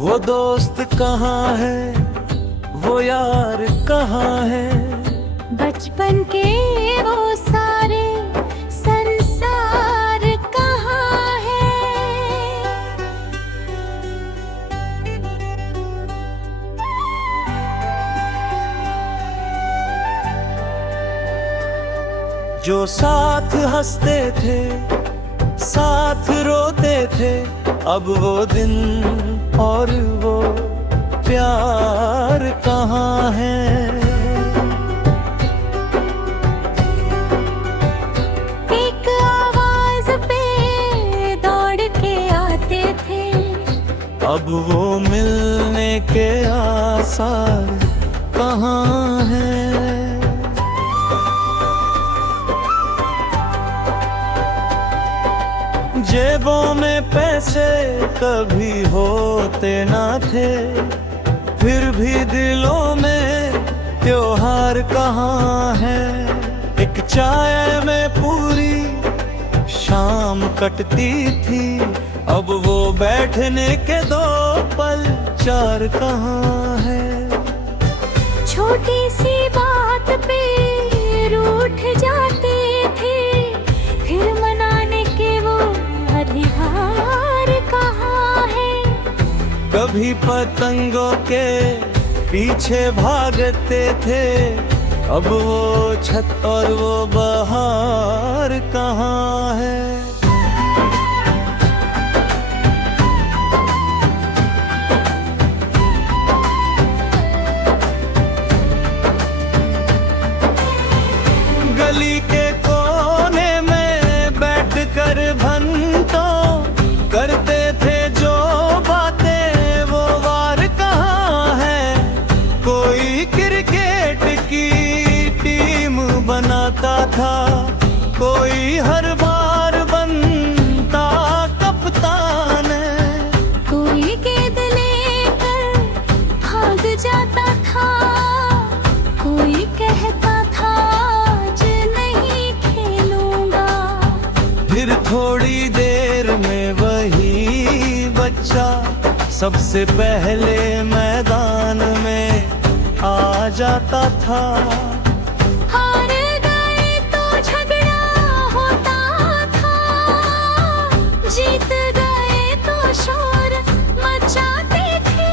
वो दोस्त कहाँ है, वो यार कहाँ है। बचपन के वो सारे संसार कहाँ है। जो साथ हंसते थे, साथ रोते थे, अब वो दिन और वो प्यार कहाँ है। एक आवाज पे दौड़ के आते थे, अब वो मिलने के आसार कहाँ है। जेबों में पैसे कभी होते ना थे, फिर भी दिलों में त्योहार कहाँ है। एक चाय में पूरी शाम कटती थी, अब वो बैठने के 2 पल 4 कहाँ है। छोटी सी बात पे रूठ जाते थे, फिर मनाने के वो अधिकार कहाँ है। कभी पतंगों के पीछे भागते थे, अब वो छत और वो बहार कहाँ है। गली के कोने में बैठकर भंटों करते थे जो बातें, वो वार कहाँ है। कोई क्रिकेट की टीम बनाता था, कोई हर बार बनता कप्तान है। कोई गेंद लेकर भाग जाता था, कोई कहता था आज नहीं खेलूंगा। फिर थोड़ी देर में वही बच्चा सबसे पहले मैदान में आ जाता था। हार गए तो झगड़ा होता था, जीत गए तो शोर मचाते थे।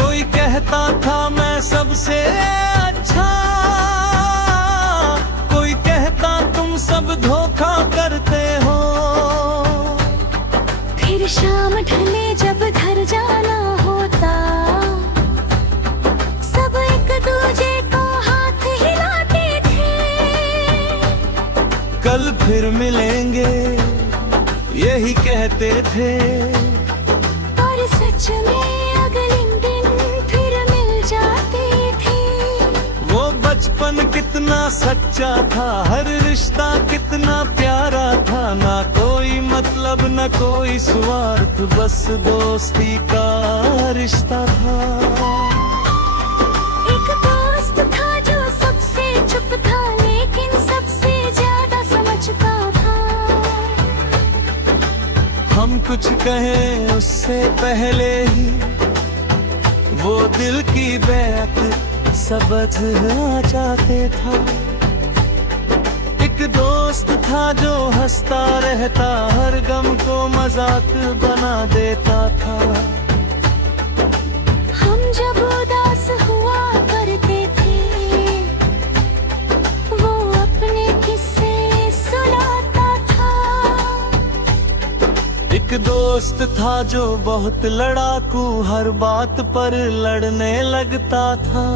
कोई कहता था मैं सबसे अच्छा, कोई कहता तुम सब धोखा करते हो। फिर शाम ढले जब घर जाना होता, सब एक दूजे को हाथ हिलाते थे। कल फिर मिलेंगे यही कहते थे, और सच में अगले दिन फिर मिल जाते थे। वो बचपन कितना सच्चा था, हर रिश्ता कितना प्यारा था। ना कोई मतलब न कोई स्वार्थ, बस दोस्ती का रिश्ता था। एक दोस्त था जो सबसे चुप था, लेकिन सबसे ज्यादा समझता था। हम कुछ कहें उससे पहले ही वो दिल की बात समझना चाहते था। एक दोस्त था जो हंसता रहता, हर गम को मजाक बना देता था। हम जब उदास हुआ करते थे, वो अपने किस्से सुनाता था। एक दोस्त था जो बहुत लड़ाकू, हर बात पर लड़ने लगता था।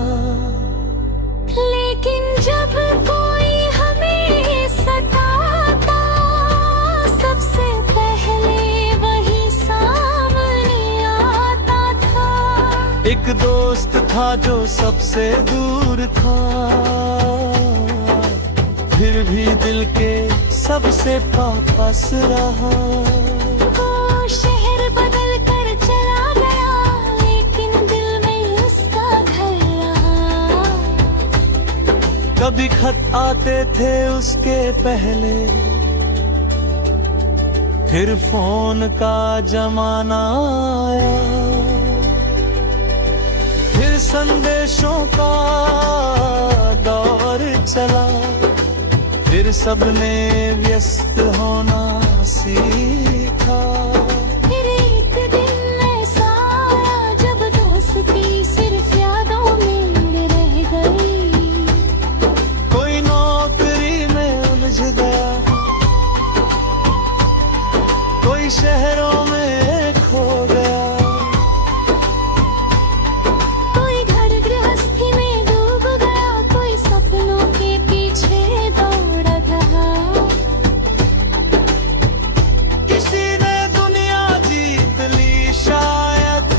लेकिन जब कोई हमें सताता, सबसे पहले वही सामने आता था। एक दोस्त था जो सबसे दूर था, फिर भी दिल के सबसे पास रहा। वो शहर बदल कर चला गया, लेकिन दिल में उसका घर रहा। कभी खत आते थे उसके पहले, फिर फोन का जमाना आया। फिर संदेशों का दौर चला, फिर सबने व्यस्त होना सीखा। फिर एक दिन ऐसा आया जब दोस्ती सिर्फ यादों में रह गई। कोई नौकरी में उलझ गया, कोई शहरों में खो गया, कोई घर गृहस्थी में डूब गया, कोई सपनों के पीछे दौड़ रहा। किसी ने दुनिया जीत ली शायद,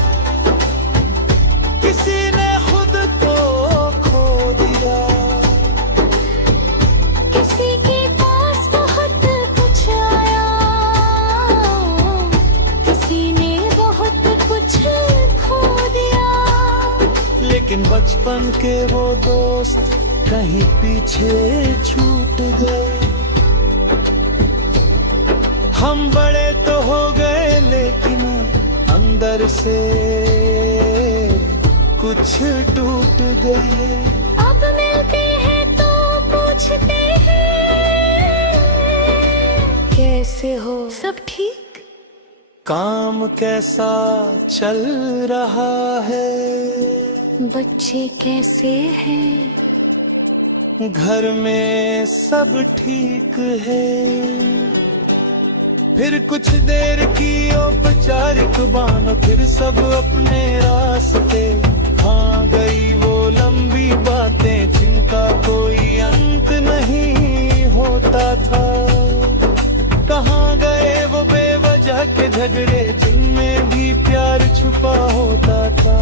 किसी ने खुद को खो दिया। किसी के पास बहुत कुछ आया, किसी ने बहुत कुछ खो दिया। लेकिन बचपन के वो दोस्त कहीं पीछे छूट गए। हम बड़े तो हो गए लेकिन अंदर से कुछ टूट गए। अब मिलते हैं तो पूछते हैं कैसे हो, सब ठीक? काम कैसा चल रहा है, बच्चे कैसे हैं? घर में सब ठीक है। फिर कुछ देर की औपचारिक बात, फिर सब अपने रास्ते। हाँ गई वो लंबी बातें जिनका कोई अंत नहीं होता था। कहाँ गए वो बेवजह के झगड़े जिनमें भी प्यार छुपा होता था।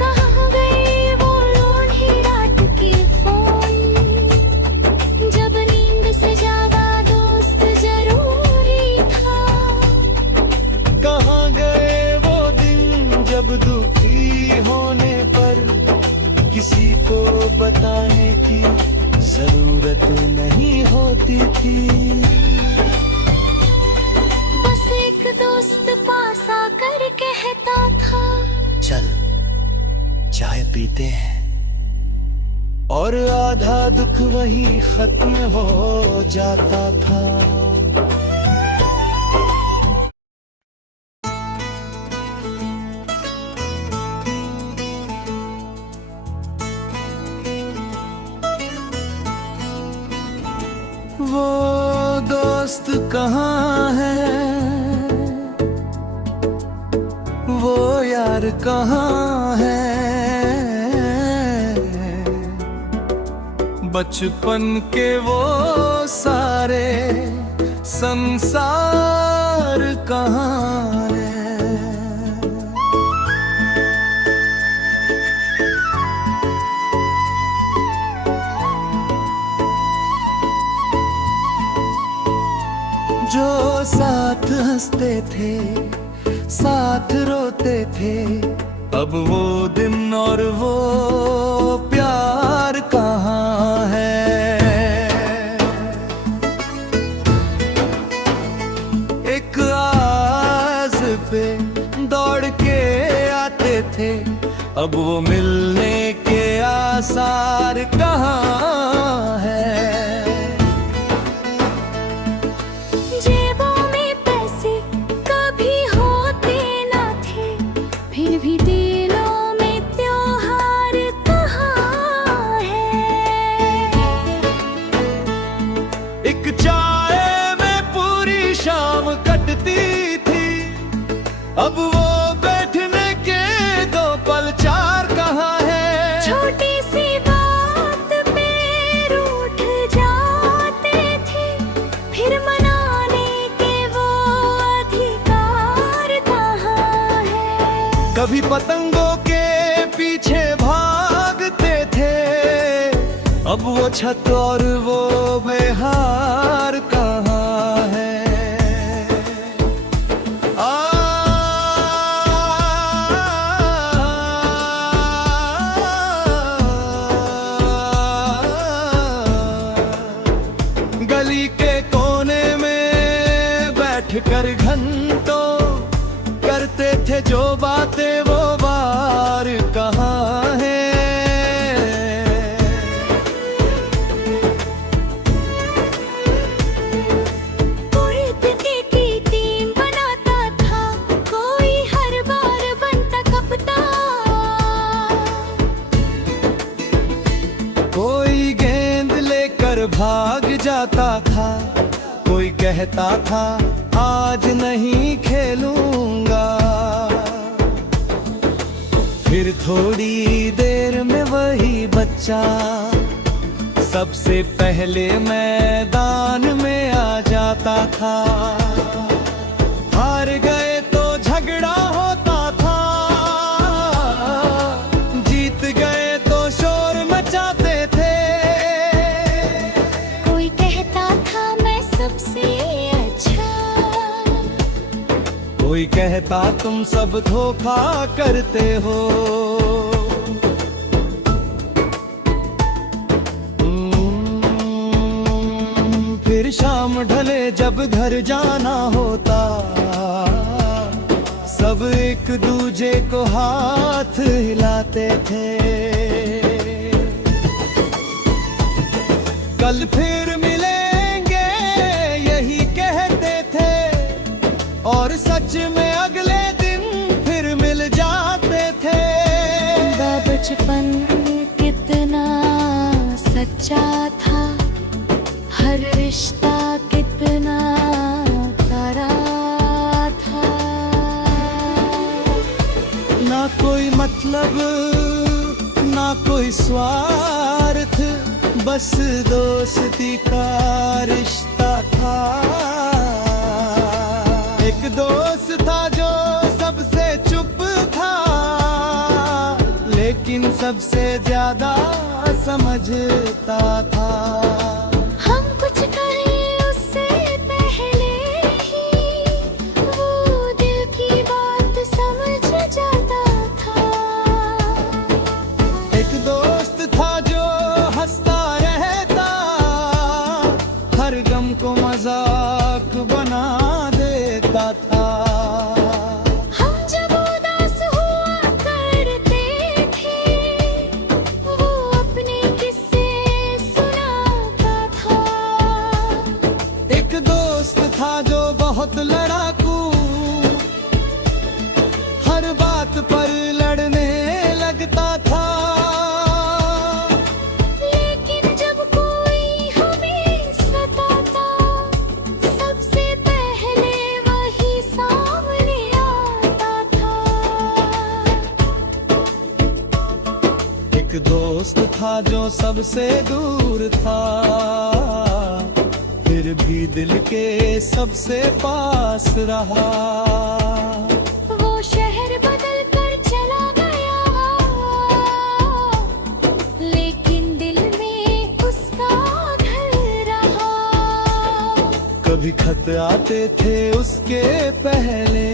कहाँ गए वो लोधी रात के फोन, जब नींद से ज्यादा दोस्त जरूरी था। कहाँ गए वो दिन जब दुखी होने पर किसी को बताने की जरूरत नहीं होती थी। बस एक दोस्त पास आकर कहता था, चल चाय पीते हैं, और आधा दुख वही खत्म हो जाता था। वो दोस्त कहाँ है, वो यार कहाँ है। बचपन के वो सारे संसार कहाँ है। जो साथ हंसते थे, साथ रोते थे, अब वो दिन और वो प्यार कहाँ है। एक आस पे दौड़ के आते थे, अब वो मिलने के आसार कहाँ है। जेबों में पैसे कभी होते ना थे, फिर भी दिलों में त्योहार कहाँ है। एक चाय में पूरी शाम कटती थी, अब वो बैठने के दो पल चार कहाँ है। छोटी सी बात पे रूठ जाते थे, फिर मनाने के वो अधिकार कहाँ है। कभी पतंगों के पीछे भागते थे, अब वो छत और वो बेहार कहाँ है। गली के कोने में बैठकर घंटों करते थे जो बातें वो बात जाता था, कोई कहता था आज नहीं खेलूंगा, फिर थोड़ी देर में वही बच्चा सबसे पहले मैदान में आ जाता था। हार गए तो झगड़ा होता था, जीत गए तो शोर मचाते थे। कोई कहता था मैं सबसे अच्छा, कोई कहता तुम सब धोखा करते हो। फिर शाम ढले जब घर जाना होता, सब एक दूजे को हाथ हिलाते थे। कल फिर मिलेंगे यही कहते थे, और सच में अगले दिन फिर मिल जाते थे। बचपन कितना सच्चा था, हर रिश्ता कितना प्यारा था। ना कोई मतलब ना कोई स्वार्थ, बस दोस्ती का रिश्ता था। एक दोस्त था जो सबसे चुप था, लेकिन सबसे ज्यादा समझता था। हम कुछ कहें उससे पहले ही वो दिल की बात समझ जाता था। एक दोस्त था जो हंसता रहता, हर गम को मजाक बना देता था। हम जब उदास हुआ करते थे, वो अपने किस्से सुनाता था। एक दोस्त था जो बहुत लड़ाकू, हर बात पर लड़ने लगता था। लेकिन जब कोई हमें सताता, सबसे पहले वही सामने आता था। एक दोस्त था जो सबसे दूर था, फिर भी दिल के सबसे पास रहा। वो शहर बदल कर चला गया, लेकिन दिल में उसका घर रहा। कभी खत आते थे उसके पहले,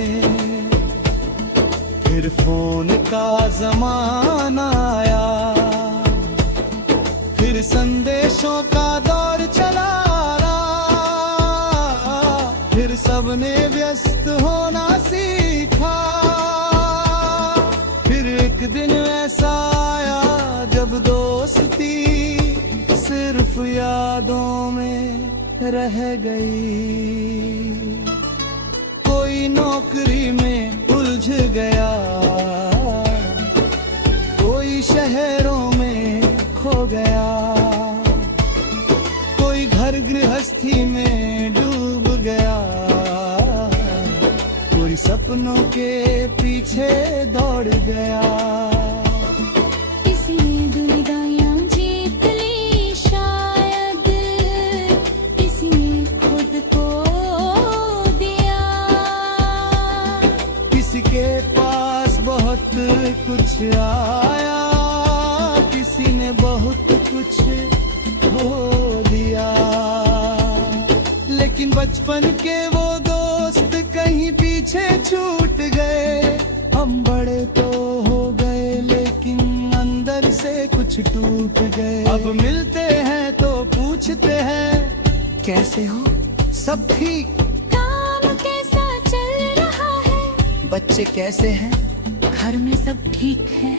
फिर फोन का जमाना आया, फिर संदेशों का दौर चला, फिर सबने व्यस्त होना सीखा। फिर एक दिन ऐसा आया जब दोस्ती सिर्फ यादों में रह गई। कोई नौकरी में उलझ गया, कोई शहरों में खो गया, कोई घर गृहस्थी में डूब गया, कोई सपनों के पीछे दौड़ गया। किसी ने दुनियां जीत ली शायद, किसी ने खुद को दिया। किसी के पास बहुत कुछ आया, किसी ने बहुत कुछ खो दिया। लेकिन बचपन के वो दोस्त कहीं पीछे छूट गए। हम बड़े तो हो गए, लेकिन अंदर से कुछ टूट गए। अब मिलते हैं तो पूछते हैं कैसे हो, सब ठीक, काम कैसा चल रहा है, बच्चे कैसे हैं, घर में सब ठीक है।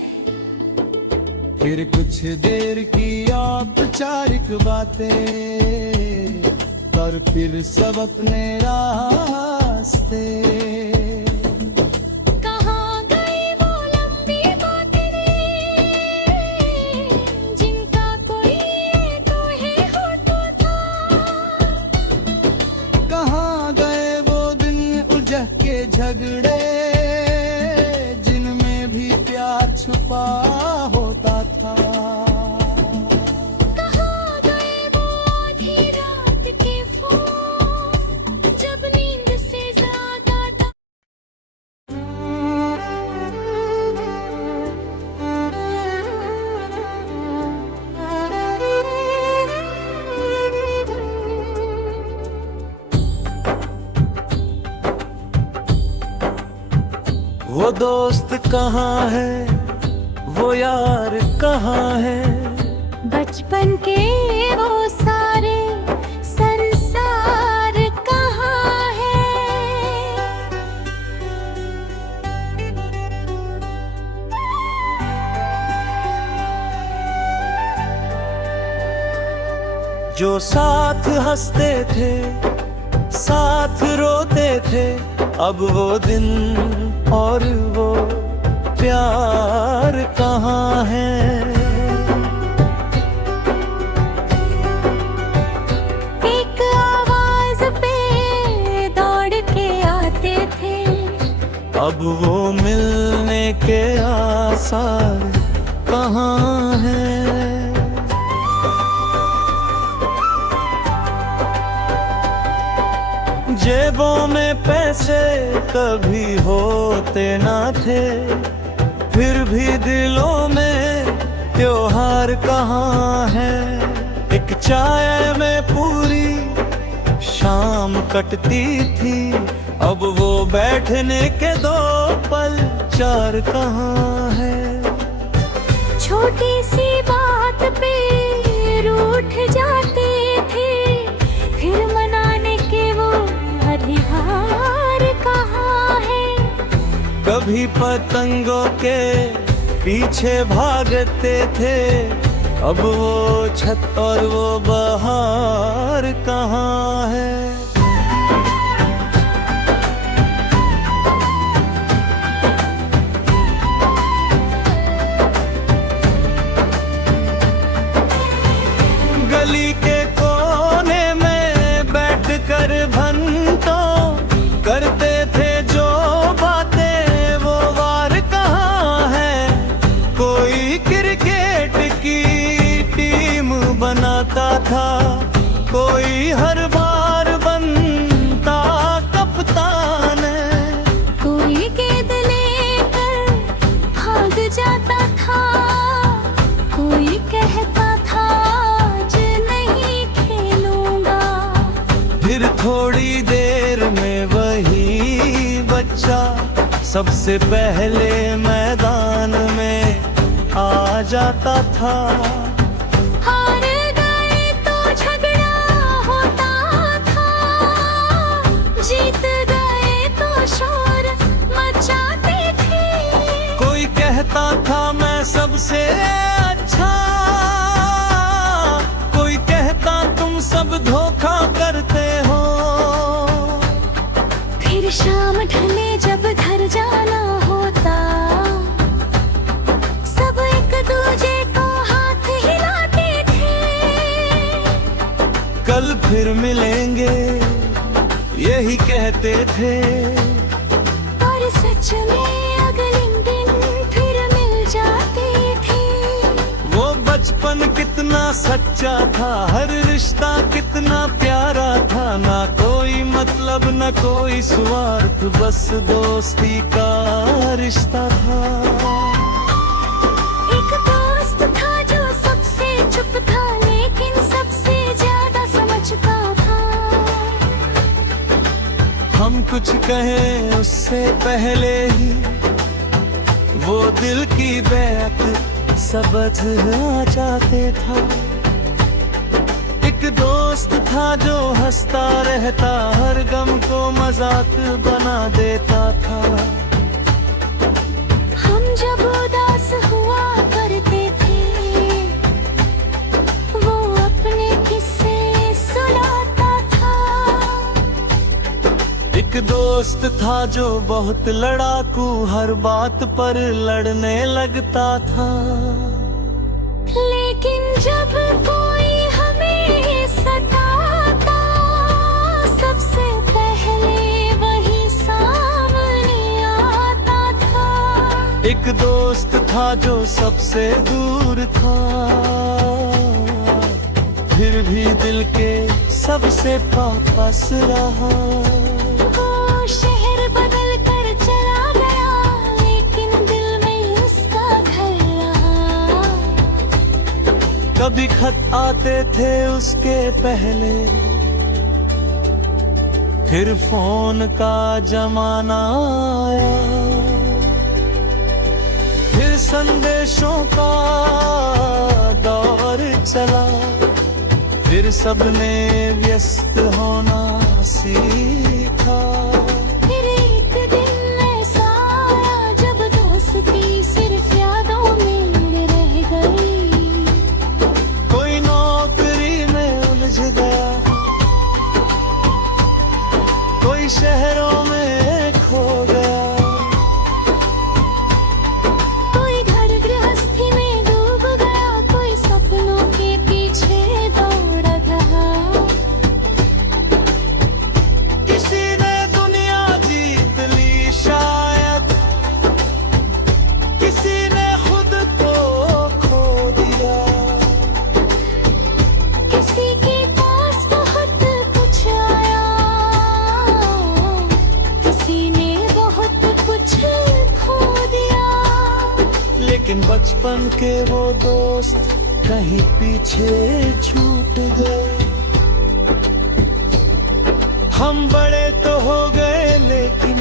फिर कुछ देर की औपचारिक बातें, और फिर सब अपने रास्ते। कहाँ गई वो लंबी बातें, जिनका कोई तो है होता था। झगड़े जिनमें भी प्यार छुपा होता था। कहाँ गए वो आधी रात के फोन जब नींद से ज्यादा था। वो दोस्त कहाँ है, वो यार कहाँ है, बचपन के वो सारे संसार कहाँ है। जो साथ हंसते थे साथ रोते थे, अब वो दिन और वो प्यार कहाँ है। एक आवाज पे दौड़ के आते थे, अब वो मिलने के आसार कहाँ है। जेबों में पैसे कभी होते ना थे, फिर भी दिलों में त्योहार कहाँ है। एक चाय में पूरी शाम कटती थी, अब वो बैठने के दो पल चार कहाँ है। छोटी सी बात पे रूठ जाते थे, फिर मनाने के वो अधिकार कहाँ है। कभी पतंगों के पीछे भागते थे, अब वो छत और वो बहार कहाँ है। गली के कोने में बैठकर घंटों करते थे जो बातें, वो वार कहाँ है। कोई क्रिकेट की टीम बनाता था, कोई हर बार बनता कप्तान। कोई गेंद लेकर भाग जाता था, कोई कहता था आज नहीं खेलूंगा। फिर थोड़ी देर में वही बच्चा सबसे पहले मैदान में आ जाता था। हार गए तो झगड़ा होता था, जीत गए तो शोर मचाते थे। कोई कहता था मैं सबसे अच्छा, कोई कहता तुम सब धोखा करते हो। फिर शाम ढले जब घर जाना होता, सब एक दूजे को हाथ हिलाते थे। कल फिर मिलेंगे यही कहते थे, और सच में अगले दिन फिर मिल जाते थे। वो बचपन कितना सच्चा था, हर रिश्ता कितना प्यारा था। ना कोई मतलब न कोई स्वार्थ, बस दोस्ती का रिश्ता था। एक दोस्त था जो सबसे चुप था, लेकिन सबसे ज्यादा समझता था। हम कुछ कहें उससे पहले ही वो दिल की बात समझ आ जाते था। एक दोस्त था जो हंसता रहता, हर गम को मजाक बना देता था। हम जब उदास हुआ करते थे, वो अपने किस्से सुनाता था। एक दोस्त था जो बहुत लड़ाकू, हर बात पर लड़ने लगता था। लेकिन जब कोई हमें सताता, सबसे पहले वही सामने एक दोस्त था जो सबसे दूर था, फिर भी दिल के सबसे पास रहा। वो शहर बदल कर चला गया, लेकिन दिल में उसका घर रहा। कभी खत आते थे उसके पहले, फिर फोन का जमाना आया, फिर संदेशों का दौर चला, फिर सबने व्यस्त होना सीखा। फिर एक दिन ऐसा आया जब दोस्ती सिर्फ यादों में रह गई। कोई नौकरी में उलझ गया, कोई शहरों में खो गया, कोई घर गृहस्थी में डूब गया, कोई सपनों के पीछे दौड़ रहा। किसी ने दुनिया जीत ली शायद, किसी ने खुद को खो दिया। किसी के पास बहुत कुछ आया, किसी ने बहुत कुछ खो दिया। लेकिन बचपन के वो दोस्त कहीं पीछे छूट गए। हम बड़े तो हो गए, लेकिन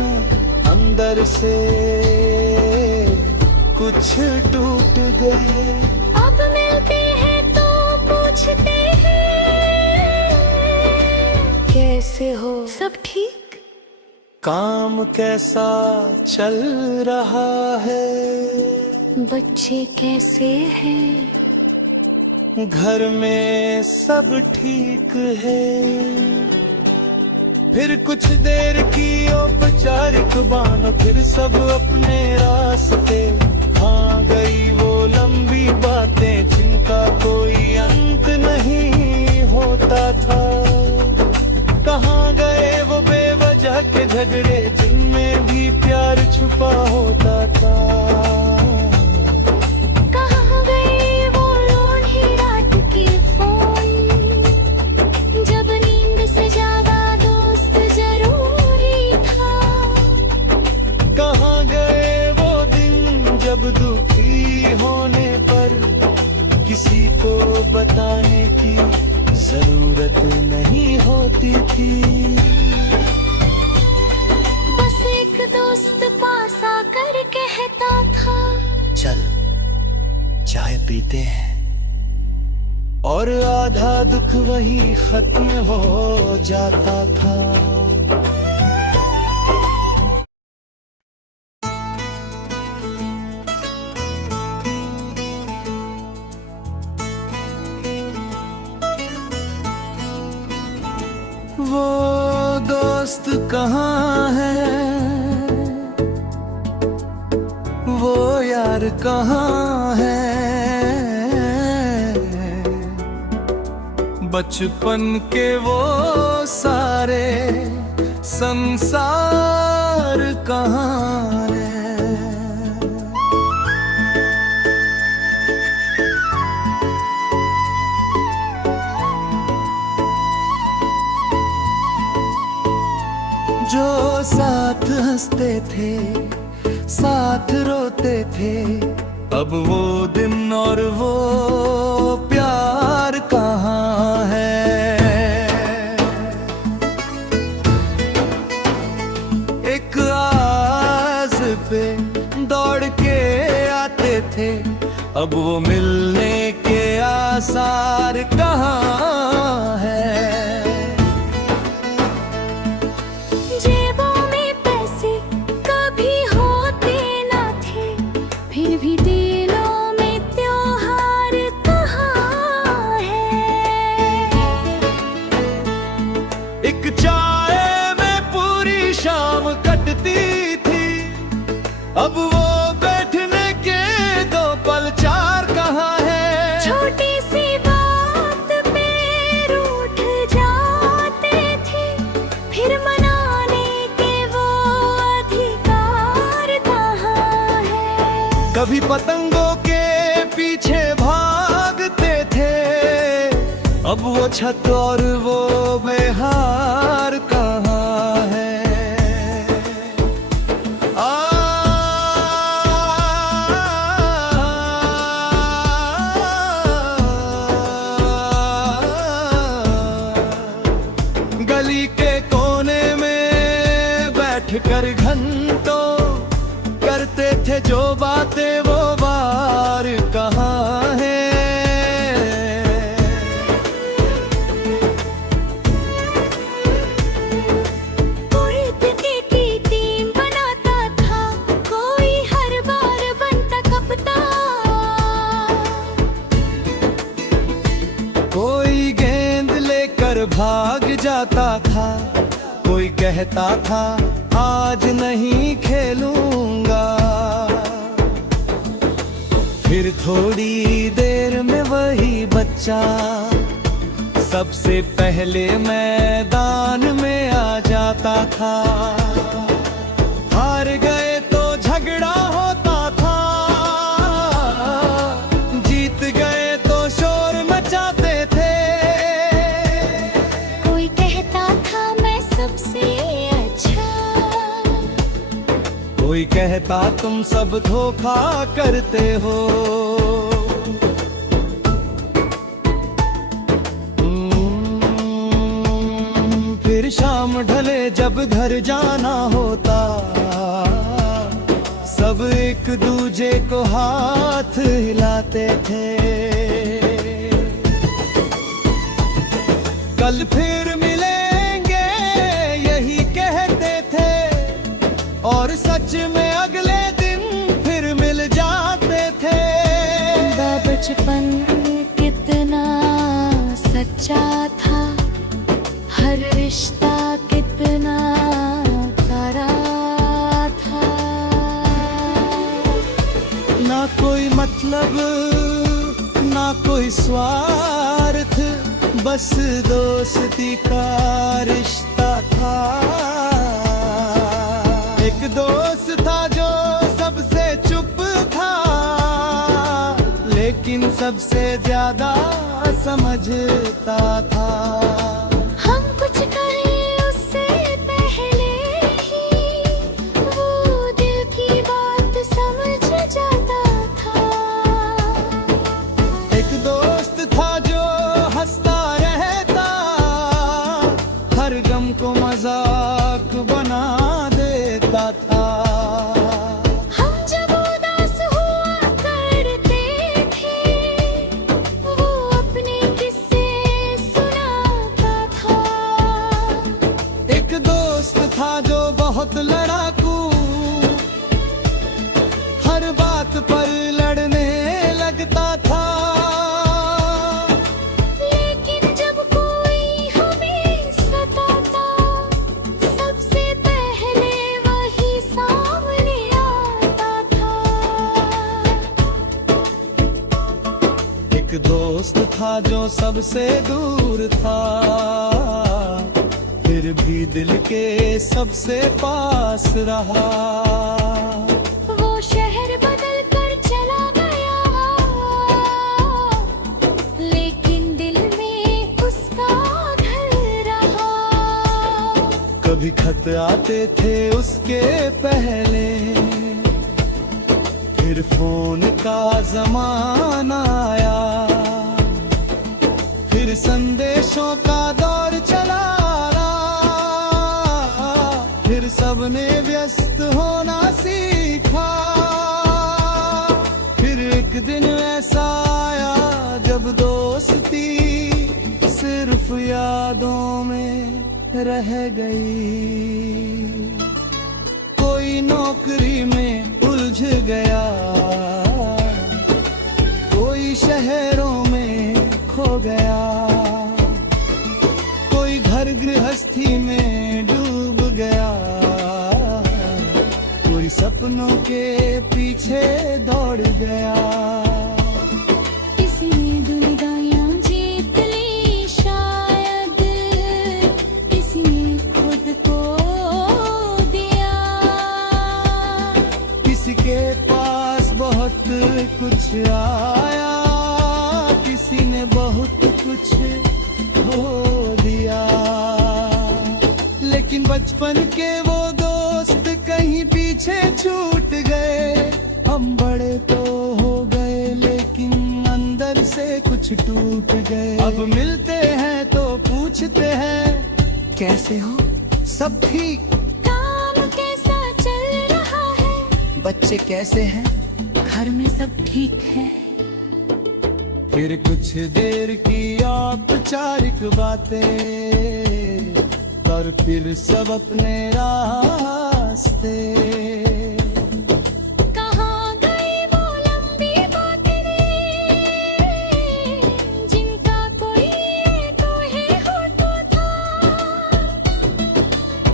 अंदर से कुछ टूट गए। अब मिलते हैं तो पूछते हैं, कैसे हो, सब ठीक? काम कैसा चल रहा है, बच्चे कैसे हैं? घर में सब ठीक है। फिर कुछ देर की औपचारिक बात, फिर सब अपने रास्ते। हाँ गई वो लंबी बातें जिनका कोई अंत नहीं होता था। कहाँ गए वो बेवजह के झगड़े जिनमें भी प्यार छुपा होता था। कहाँ गए वो लोधी रात के फोन, जब नींद से ज्यादा दोस्त जरूरी था। कहाँ गए वो दिन जब दुखी होने पर किसी को बताने की जरूरत नहीं होती थी। बस एक दोस्त पास आकर कहता था, चल चाय पीते हैं, और आधा दुख वही खत्म हो जाता था। वो दोस्त कहाँ है, वो यार कहाँ है। बचपन के वो सारे संसार कहाँ है। जो साथ हंसते थे, साथ रोते थे, अब वो दिन और वो प्यार कहाँ है। एक आस पे दौड़ के आते थे, अब वो मिलने के आसार कहाँ है। जेबों में पैसे कभी होते ना थे, फिर भी दिलों में त्योहार कहाँ है। एक चाय में पूरी शाम कटती थी, अब वो बैठने के दो पल चार कहाँ है। छोटी सी बात पे रूठ जाते थे, फिर मनाने के वो अधिकार कहाँ है। कभी पतंगों के पीछे भागते थे, अब वो छत और वो बहार कहाँ है। गली के कोने में बैठकर घंटों करते थे जो बातें, वो बार कहाँ है। कोई क्रिकेट की टीम बनाता था, कोई हर बार बनता कप्तान। कोई गेंद लेकर भाग जाता था, कोई कहता था आज नहीं खेलूंगा। फिर थोड़ी देर में वही बच्चा सबसे पहले मैदान में आ जाता था। हार गए तो झगड़ा होता था, जीत गए तो शोर मचाते थे। कोई कहता था मैं सबसे अच्छा, कोई कहता तुम सब धोखा करते हो। फिर शाम ढले जब घर जाना होता, सब एक दूजे को हाथ हिलाते थे। कल फिर मिलेंगे यही कहते थे, और सच में अगले दिन फिर मिल जाते थे। बचपन कितना सच्चा था, हर रिश्ता कितना करा था। ना कोई मतलब ना कोई स्वार्थ, बस दोस्ती का रिश्ता था। एक दोस्त था जो सबसे चुप था, लेकिन सबसे ज्यादा समझता था। हम कुछ करें उससे पहले ही वो दिल की बात समझ जाता था। एक दोस्त था जो हंसता रहता, हर गम को मजाक बना देता था। हम जब उदास हुआ करते थे, वो अपने किस्से सुनाता था। एक दोस्त था जो बहुत लड़ाकू, हर बात पर लड़ने लगता था। लेकिन जब कोई हमें सताता, सबसे पहले वही सामने आता था। एक दोस्त था जो सबसे दूर था, फिर भी दिल के सबसे पास रहा। वो शहर बदल कर चला गया, लेकिन दिल में उसका घर रहा। कभी खत आते थे उसके पहले, फिर फोन का जमाना आया। फिर संदेशों का दौर चला, फिर सबने व्यस्त होना सीखा। फिर एक दिन ऐसा आया जब दोस्ती सिर्फ यादों में रह गई। कोई नौकरी में उलझ गया, कोई शहरों में खो गया, कोई घर गृहस्थी में डूब गया, कोई सपनों के पीछे दौड़ गया। किसी ने दुनियाँ जीत ली शायद, किसी ने खुद को दिया। किसी के पास बहुत कुछ आया, किसी ने बहुत कुछ खो दिया। लेकिन बचपन के वो दोस्त कहीं पीछे छूट गए। हम बड़े तो हो गए लेकिन अंदर से कुछ टूट गए। अब मिलते हैं तो पूछते हैं कैसे हो, सब ठीक, काम कैसा चल रहा है, बच्चे कैसे हैं, घर में सब ठीक है। फिर कुछ देर की औपचारिक बातें और फिर सब अपने रास्ते। कहाँ गई वो लंबी बातें जिनका कोई तो ही होता था।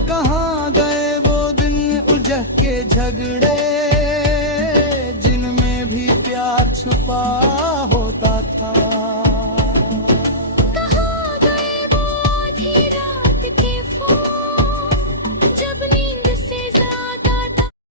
कहाँ गए वो दिन उलझ के झगड़े जिनमें भी प्यार छुपा